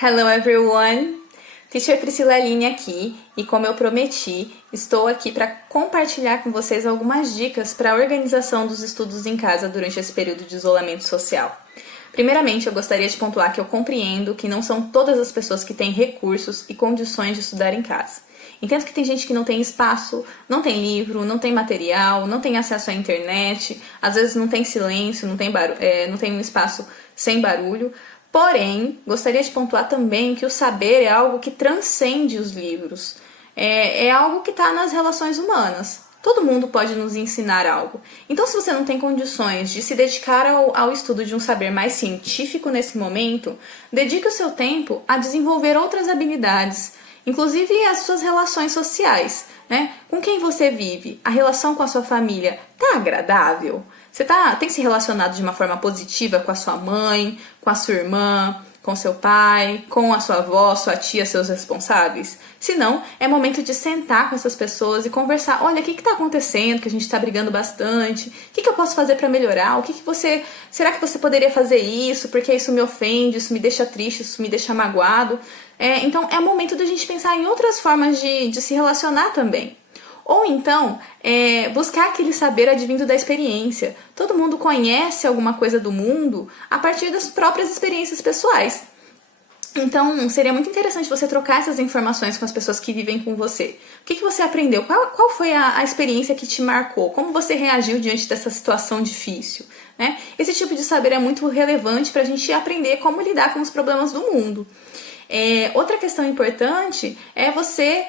Hello everyone! Teacher Priscila Aline aqui e, como eu prometi, estou aqui para compartilhar com vocês algumas dicas para a organização dos estudos em casa durante esse período de isolamento social. Primeiramente, eu gostaria de pontuar que eu compreendo que não são todas as pessoas que têm recursos e condições de estudar em casa. Entendo que tem gente que não tem espaço, não tem livro, não tem material, não tem acesso à internet, às vezes não tem silêncio, não tem um espaço sem barulho. Porém, gostaria de pontuar também que o saber é algo que transcende os livros. É algo que está nas relações humanas. Todo mundo pode nos ensinar algo. Então, se você não tem condições de se dedicar ao estudo de um saber mais científico nesse momento, dedique o seu tempo a desenvolver outras habilidades, inclusive as suas relações sociais, né? Com quem você vive? A relação com a sua família está agradável? Você tem se relacionado de uma forma positiva com a sua mãe, com a sua irmã, com seu pai, com a sua avó, sua tia, seus responsáveis? Se não, é momento de sentar com essas pessoas e conversar. Olha, o que está acontecendo, que a gente está brigando bastante? O que eu posso fazer para melhorar? Será que você poderia fazer isso? Porque isso me ofende, isso me deixa triste, isso me deixa magoado. Então, é o momento da gente pensar em outras formas de se relacionar também. Ou então, buscar aquele saber advindo da experiência. Todo mundo conhece alguma coisa do mundo a partir das próprias experiências pessoais. Então, seria muito interessante você trocar essas informações com as pessoas que vivem com você. O que você aprendeu? Qual foi a experiência que te marcou? Como você reagiu diante dessa situação difícil? Né? Esse tipo de saber é muito relevante para a gente aprender como lidar com os problemas do mundo. Outra questão importante é você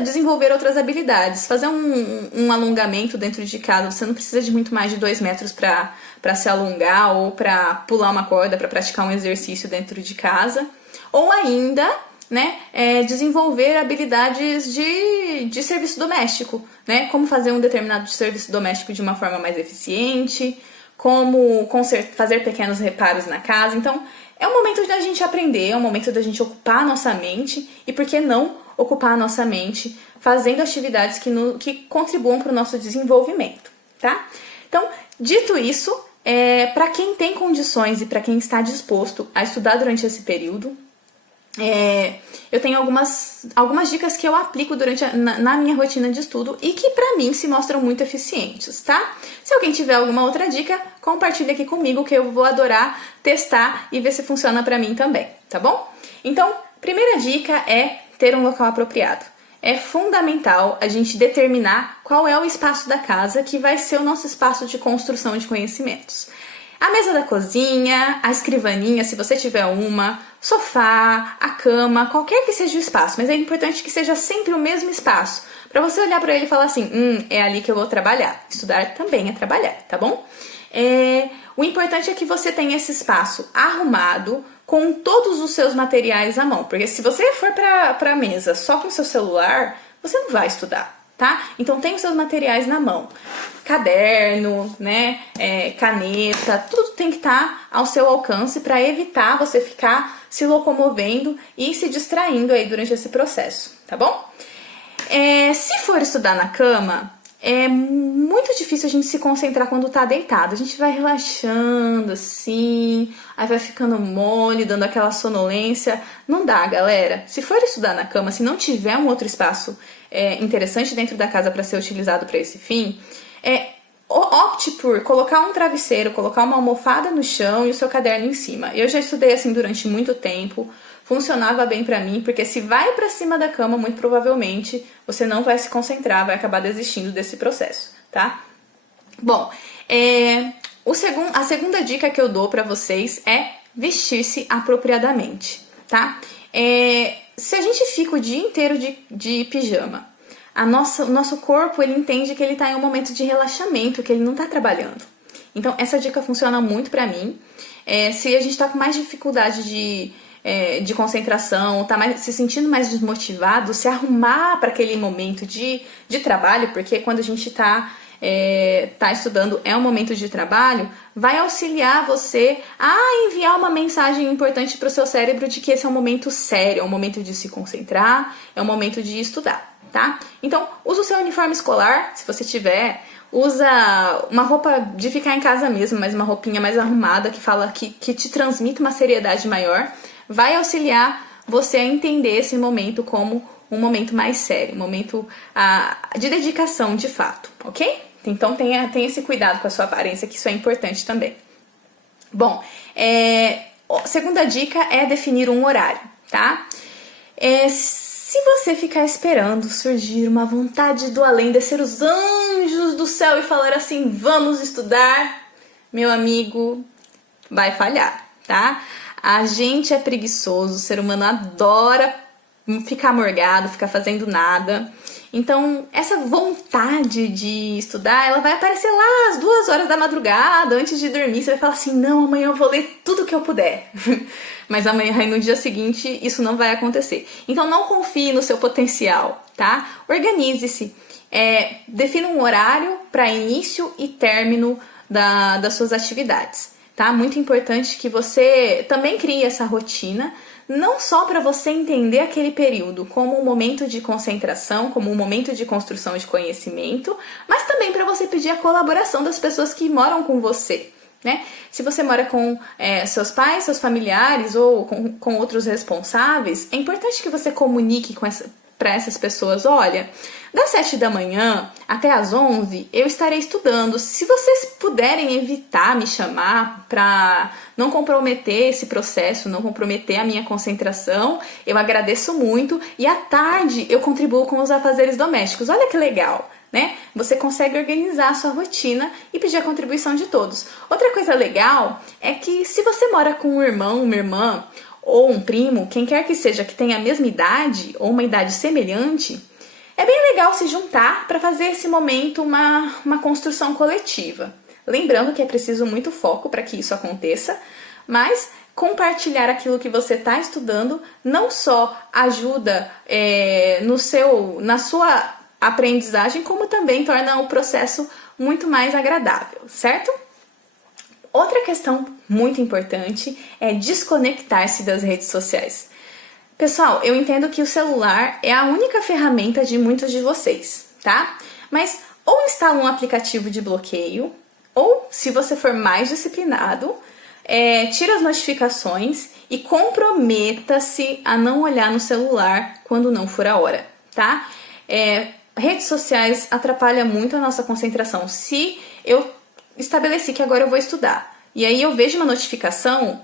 desenvolver outras habilidades, fazer um alongamento dentro de casa. Você não precisa de muito mais de 2 metros para se alongar ou para pular uma corda, para praticar um exercício dentro de casa, ou ainda, né, desenvolver habilidades de serviço doméstico, né, como fazer um determinado serviço doméstico de uma forma mais eficiente, como fazer pequenos reparos na casa. Então, é o momento da gente aprender, é o momento da gente ocupar a nossa mente e, por que não, ocupar a nossa mente fazendo atividades que contribuam para o nosso desenvolvimento, tá? Então, dito isso, para quem tem condições e para quem está disposto a estudar durante esse período, eu tenho algumas dicas que eu aplico na minha rotina de estudo e que pra mim se mostram muito eficientes, tá? Se alguém tiver alguma outra dica, compartilha aqui comigo que eu vou adorar testar e ver se funciona pra mim também, tá bom? Então, primeira dica é ter um local apropriado. É fundamental a gente determinar qual é o espaço da casa que vai ser o nosso espaço de construção de conhecimentos. A mesa da cozinha, a escrivaninha, se você tiver uma, sofá, a cama, qualquer que seja o espaço, mas é importante que seja sempre o mesmo espaço, para você olhar para ele e falar assim, é ali que eu vou trabalhar. Estudar também é trabalhar, tá bom? O importante é que você tenha esse espaço arrumado, com todos os seus materiais à mão, porque se você for para a mesa só com o seu celular, você não vai estudar. Tá? Então tem os seus materiais na mão, caderno, né, caneta, tudo tem que estar ao seu alcance para evitar você ficar se locomovendo e se distraindo aí durante esse processo, tá bom? Se for estudar na cama, é muito difícil a gente se concentrar quando tá deitado. A gente vai relaxando assim, aí vai ficando mole, dando aquela sonolência. Não dá, galera. Se for estudar na cama, se não tiver um outro espaço interessante dentro da casa para ser utilizado para esse fim, opte por colocar um travesseiro, colocar uma almofada no chão e o seu caderno em cima. Eu já estudei assim durante muito tempo. Funcionava bem pra mim, porque se vai pra cima da cama, muito provavelmente você não vai se concentrar, vai acabar desistindo desse processo, tá? Bom, a segunda dica que eu dou pra vocês é vestir-se apropriadamente, tá? Se a gente fica o dia inteiro de pijama, o nosso corpo, ele entende que ele tá em um momento de relaxamento, que ele não tá trabalhando. Então, essa dica funciona muito pra mim. Se a gente tá com mais dificuldade de concentração, tá se sentindo mais desmotivado, se arrumar para aquele momento de trabalho, porque quando a gente tá estudando é um momento de trabalho, vai auxiliar você a enviar uma mensagem importante para o seu cérebro de que esse é um momento sério, é um momento de se concentrar, é um momento de estudar, tá? Então, usa o seu uniforme escolar, se você tiver, usa uma roupa de ficar em casa mesmo, mas uma roupinha mais arrumada que te transmite uma seriedade maior. vai auxiliar você a entender esse momento como um momento mais sério, um momento de dedicação de fato, ok? Então tenha esse cuidado com a sua aparência, que isso é importante também. Bom, segunda dica é definir um horário, tá? Se você ficar esperando surgir uma vontade do além, descer os anjos do céu e falar assim, vamos estudar, meu amigo, vai falhar, tá? A gente é preguiçoso, o ser humano adora ficar morgado, ficar fazendo nada. Então, essa vontade de estudar, ela vai aparecer lá às 2 horas da madrugada, antes de dormir. Você vai falar assim, não, amanhã eu vou ler tudo que eu puder. Mas amanhã, no dia seguinte, isso não vai acontecer. Então, não confie no seu potencial, tá? Organize-se. Defina um horário para início e término das suas atividades, tá? Muito importante que você também crie essa rotina, não só para você entender aquele período como um momento de concentração, como um momento de construção de conhecimento, mas também para você pedir a colaboração das pessoas que moram com você, né? Se você mora com seus pais, seus familiares ou com outros responsáveis, é importante que você comunique para essas pessoas, olha, das 7 da manhã até as 11 eu estarei estudando. Se vocês puderem evitar me chamar para não comprometer esse processo, não comprometer a minha concentração, eu agradeço muito. E à tarde eu contribuo com os afazeres domésticos. Olha que legal, né? Você consegue organizar a sua rotina e pedir a contribuição de todos. Outra coisa legal é que se você mora com um irmão, uma irmã ou um primo, quem quer que seja que tenha a mesma idade ou uma idade semelhante, é bem legal se juntar para fazer esse momento uma construção coletiva. Lembrando que é preciso muito foco para que isso aconteça, mas compartilhar aquilo que você está estudando não só ajuda na sua aprendizagem, como também torna o processo muito mais agradável, certo? Outra questão muito importante é desconectar-se das redes sociais. Pessoal, eu entendo que o celular é a única ferramenta de muitos de vocês, tá? Mas ou instala um aplicativo de bloqueio, ou, se você for mais disciplinado, tira as notificações e comprometa-se a não olhar no celular quando não for a hora, tá? Redes sociais atrapalham muito a nossa concentração. Se eu estabeleci que agora eu vou estudar e aí eu vejo uma notificação,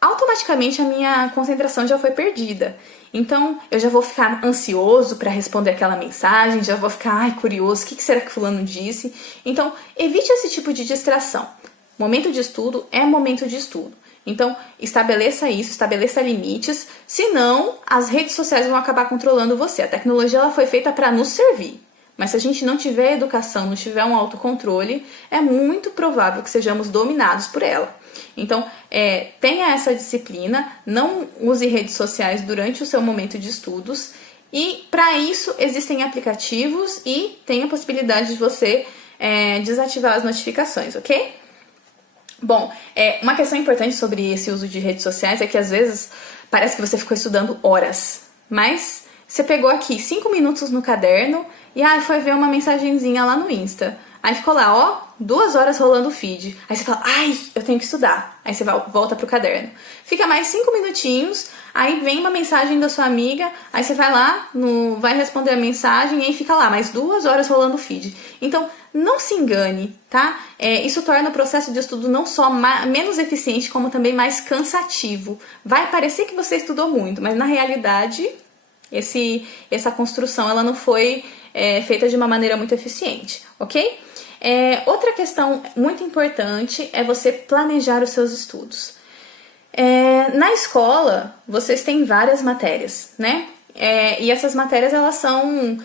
automaticamente a minha concentração já foi perdida. Então, eu já vou ficar ansioso para responder aquela mensagem, já vou ficar, curioso, o que será que fulano disse? Então, evite esse tipo de distração. Momento de estudo é momento de estudo. Então, estabeleça isso, estabeleça limites, senão as redes sociais vão acabar controlando você. A tecnologia ela foi feita para nos servir. Mas se a gente não tiver educação, não tiver um autocontrole, é muito provável que sejamos dominados por ela. Então, tenha essa disciplina, não use redes sociais durante o seu momento de estudos e, para isso, existem aplicativos e tem a possibilidade de você desativar as notificações, ok? Bom, uma questão importante sobre esse uso de redes sociais é que, às vezes, parece que você ficou estudando horas, mas você pegou aqui 5 minutos no caderno e foi ver uma mensagenzinha lá no Insta. Aí ficou lá, 2 horas rolando o feed. Aí você fala, eu tenho que estudar. Aí você volta pro caderno. Fica mais 5 minutinhos, aí vem uma mensagem da sua amiga, aí você vai lá, vai responder a mensagem e aí fica lá, mais 2 horas rolando o feed. Então, não se engane, tá? Isso torna o processo de estudo não só menos eficiente, como também mais cansativo. Vai parecer que você estudou muito, mas na realidade, essa construção ela não foi feita de uma maneira muito eficiente, ok? Outra questão muito importante é você planejar os seus estudos. Na escola, vocês têm várias matérias, né? E essas matérias elas são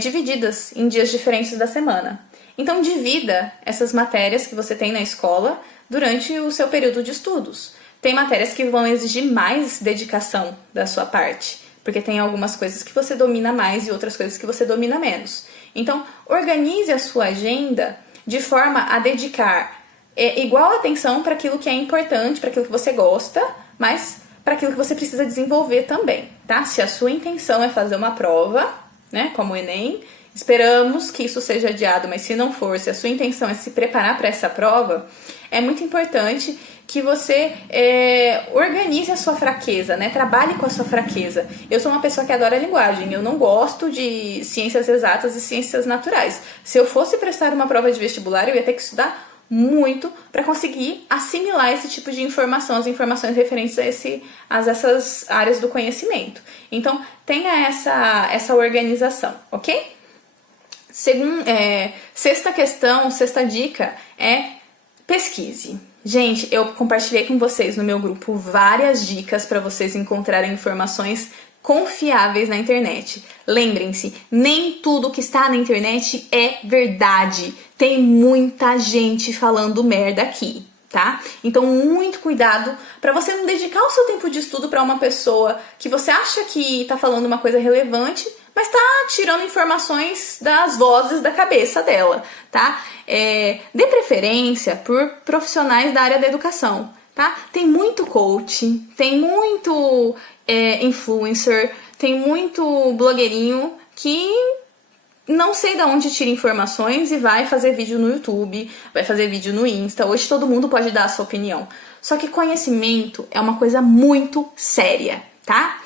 divididas em dias diferentes da semana. Então, divida essas matérias que você tem na escola durante o seu período de estudos. Tem matérias que vão exigir mais dedicação da sua parte, porque tem algumas coisas que você domina mais e outras coisas que você domina menos. Então, organize a sua agenda de forma a dedicar igual atenção para aquilo que é importante, para aquilo que você gosta, mas para aquilo que você precisa desenvolver também, tá? Se a sua intenção é fazer uma prova, né, como o Enem, esperamos que isso seja adiado, mas se não for, se a sua intenção é se preparar para essa prova, é muito importante que você organize a sua fraqueza, né? Trabalhe com a sua fraqueza. Eu sou uma pessoa que adora linguagem, eu não gosto de ciências exatas e ciências naturais. Se eu fosse prestar uma prova de vestibular, eu ia ter que estudar muito para conseguir assimilar esse tipo de informação, as informações referentes a essas áreas do conhecimento. Então, tenha essa organização, ok? Sexta dica é pesquise. Gente, eu compartilhei com vocês no meu grupo várias dicas para vocês encontrarem informações confiáveis na internet. Lembrem-se, nem tudo que está na internet é verdade. Tem muita gente falando merda aqui, tá? Então, muito cuidado para você não dedicar o seu tempo de estudo para uma pessoa que você acha que está falando uma coisa relevante, mas está tirando informações das vozes da cabeça dela, tá? Dê preferência por profissionais da área da educação, tá? Tem muito coach, tem muito influencer, tem muito blogueirinho que não sei de onde tira informações e vai fazer vídeo no YouTube, vai fazer vídeo no Insta. Hoje todo mundo pode dar a sua opinião. Só que conhecimento é uma coisa muito séria, tá?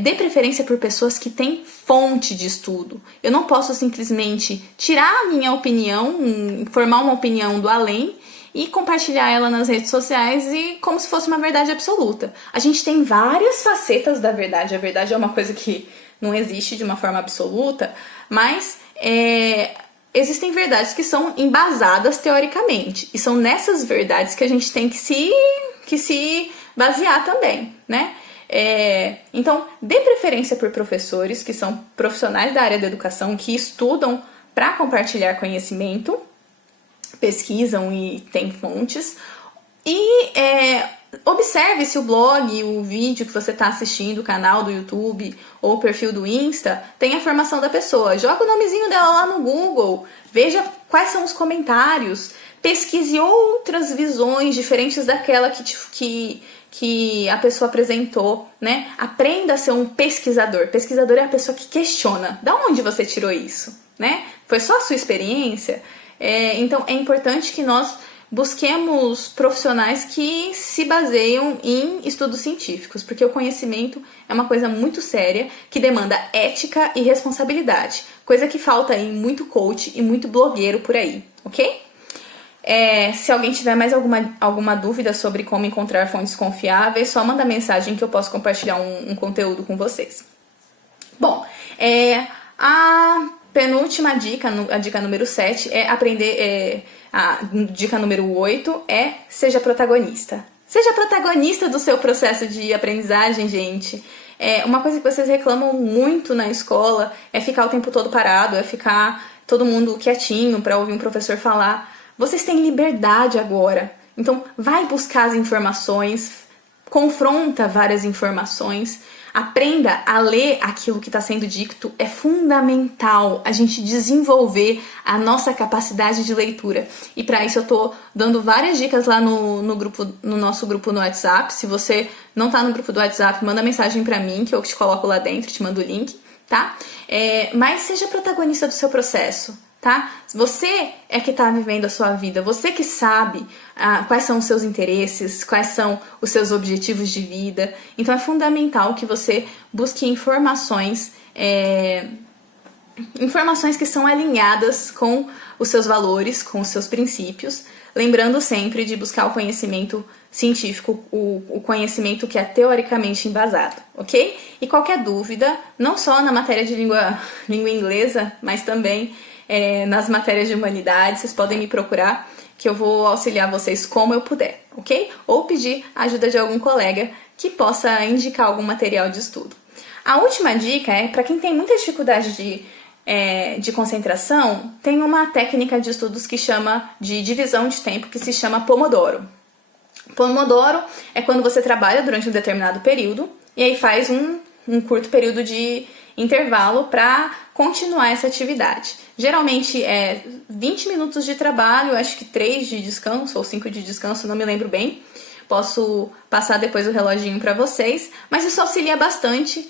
Dê preferência por pessoas que têm fonte de estudo. Eu não posso simplesmente tirar a minha opinião, formar uma opinião do além e compartilhar ela nas redes sociais e como se fosse uma verdade absoluta. A gente tem várias facetas da verdade. A verdade é uma coisa que não existe de uma forma absoluta, mas existem verdades que são embasadas teoricamente. E são nessas verdades que a gente tem que se basear também, né? Então, dê preferência por professores que são profissionais da área da educação, que estudam para compartilhar conhecimento, pesquisam e têm fontes. E observe se o blog, o vídeo que você está assistindo, o canal do YouTube ou o perfil do Insta, tem a formação da pessoa. Joga o nomezinho dela lá no Google, veja quais são os comentários, pesquise outras visões diferentes daquela que a pessoa apresentou, né? Aprenda a ser um pesquisador. Pesquisador é a pessoa que questiona. Da onde você tirou isso, né? Foi só a sua experiência? Então, é importante que nós busquemos profissionais que se baseiam em estudos científicos, porque o conhecimento é uma coisa muito séria, que demanda ética e responsabilidade, coisa que falta em muito coach e muito blogueiro por aí, ok? Se alguém tiver mais alguma dúvida sobre como encontrar fontes confiáveis, só manda mensagem que eu posso compartilhar um conteúdo com vocês. Bom, a penúltima dica, a dica número 7, é aprender... A dica número 8 é seja protagonista. Seja protagonista do seu processo de aprendizagem, gente. Uma coisa que vocês reclamam muito na escola é ficar o tempo todo parado, é ficar todo mundo quietinho para ouvir um professor falar. Vocês têm liberdade agora. Então, vai buscar as informações, confronta várias informações, aprenda a ler aquilo que está sendo dito. É fundamental a gente desenvolver a nossa capacidade de leitura. E para isso eu estou dando várias dicas lá no nosso grupo no WhatsApp. Se você não está no grupo do WhatsApp, manda mensagem para mim que eu te coloco lá dentro, te mando o link, tá? Mas seja protagonista do seu processo, tá? Você é que está vivendo a sua vida, você que sabe quais são os seus interesses, quais são os seus objetivos de vida. Então é fundamental que você busque informações que são alinhadas com os seus valores, com os seus princípios, lembrando sempre de buscar o conhecimento científico, o conhecimento que é teoricamente embasado, ok? E qualquer dúvida, não só na matéria de língua inglesa, mas também nas matérias de humanidades, vocês podem me procurar que eu vou auxiliar vocês como eu puder, ok? Ou pedir a ajuda de algum colega que possa indicar algum material de estudo. A última dica é para quem tem muita dificuldade de concentração, tem uma técnica de estudos que chama de divisão de tempo, que se chama Pomodoro. Pomodoro é quando você trabalha durante um determinado período e aí faz um curto período de intervalo para continuar essa atividade. Geralmente é 20 minutos de trabalho, acho que 3 de descanso ou 5 de descanso, não me lembro bem. posso passar depois o reloginho para vocês, mas isso auxilia bastante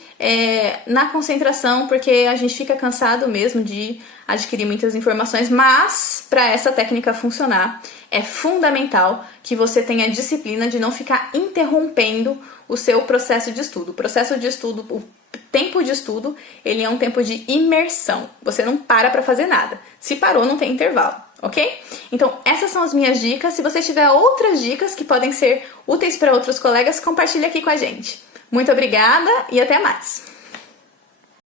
na concentração, porque a gente fica cansado mesmo de adquirir muitas informações, mas para essa técnica funcionar, é fundamental que você tenha a disciplina de não ficar interrompendo o seu processo de estudo. O processo de estudo, o tempo de estudo, ele é um tempo de imersão. Você não para fazer nada. Se parou, não tem intervalo, ok? Então, essas são as minhas dicas. Se você tiver outras dicas que podem ser úteis para outros colegas, compartilhe aqui com a gente. Muito obrigada e até mais!